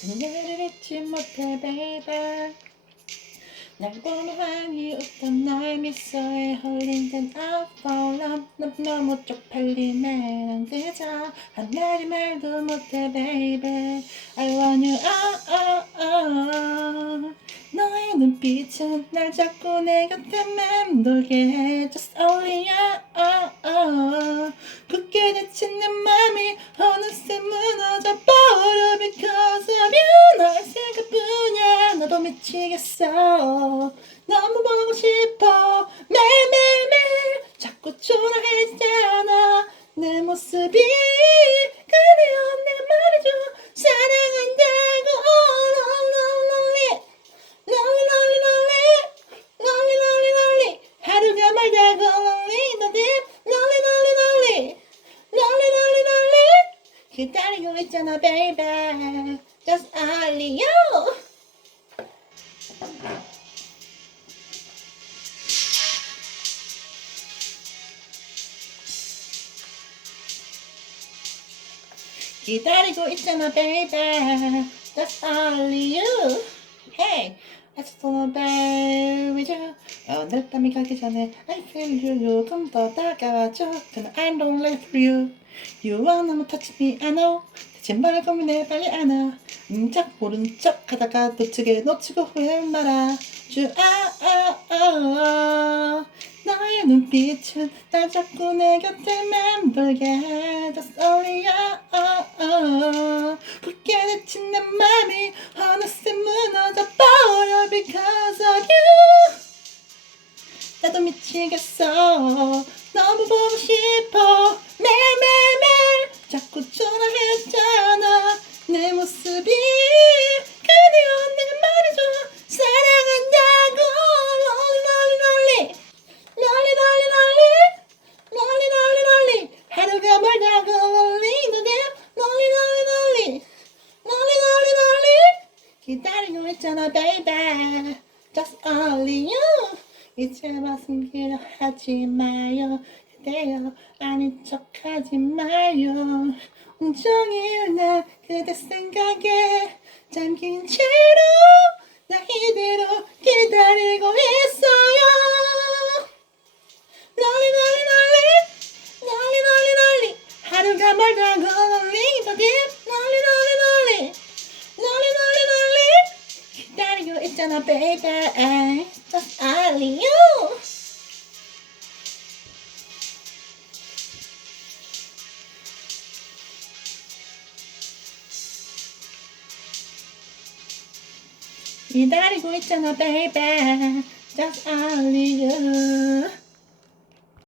그녀를 잊지 못해 baby. 날 보며 환히 웃던 너의 미소에 홀린 듯 I fall in love. 난 너무 쪽팔리네. 난 그저 한마디 말도 못해 baby. I want you 너의 눈빛은 날 자꾸 내 곁에 맴돌게 해. Just only you 굳게 닫힌 내 맘이 어느새 무너져 버려 because of you. 너의 생각뿐이야. 나도 미치겠어. 너무 보고 싶어. 매일매일매일 자꾸 초라해지잖아 내 모습이. 그래요 내가 말해줘 사랑한다고. lonely lonely lonely lonely lonely lonely 하루가 멀다고 lonely 너들 lonely lonely lonely lonely lonely lonely 기다리고 있잖아 baby. Just only you. 기다리고 있잖아 baby. That's only you. Hey, I just wanna be with you. 오늘 땀이 가기 전에 I feel you. 조금 더 다가와줘. Tonight I'm lonely for you. You wanna touch me I know. 대체 말 고민해 빨리 안아. 짝 모른 척 하다가 놓치게 놓치고 후회 말아. 주 너의 눈빛은 날 자꾸 내 곁에 맴돌게 해. Just only you. 굳게 닫힌 내 맘이 어느새 무너져 버려 because of you. 나도 미치겠어. 너무 보고 싶어. 매일매일매일 자꾸 초라했잖아 내 모습이. 그래요 내가 말해줘 사랑한다고. lonely lonely lonely lonely lonely lonely 하루가 멀다고 lonely 너들 lonely lonely lonely lonely lonely lonely 기다리고 있잖아 baby. Just only you. 이제 숨기려 하지 마요. 그대여 아닌 척하지 마요. 온종일 나 그대 생각에 잠긴 채로 나 이대로 기다리고 있어요. lonely lonely lonely lonely lonely lonely 하루가 멀다고 lonely 너들 lonely lonely lonely lonely lonely lonely 기다리고 있잖아 baby. Just only you. 기다리고 있잖아 baby. Just only you.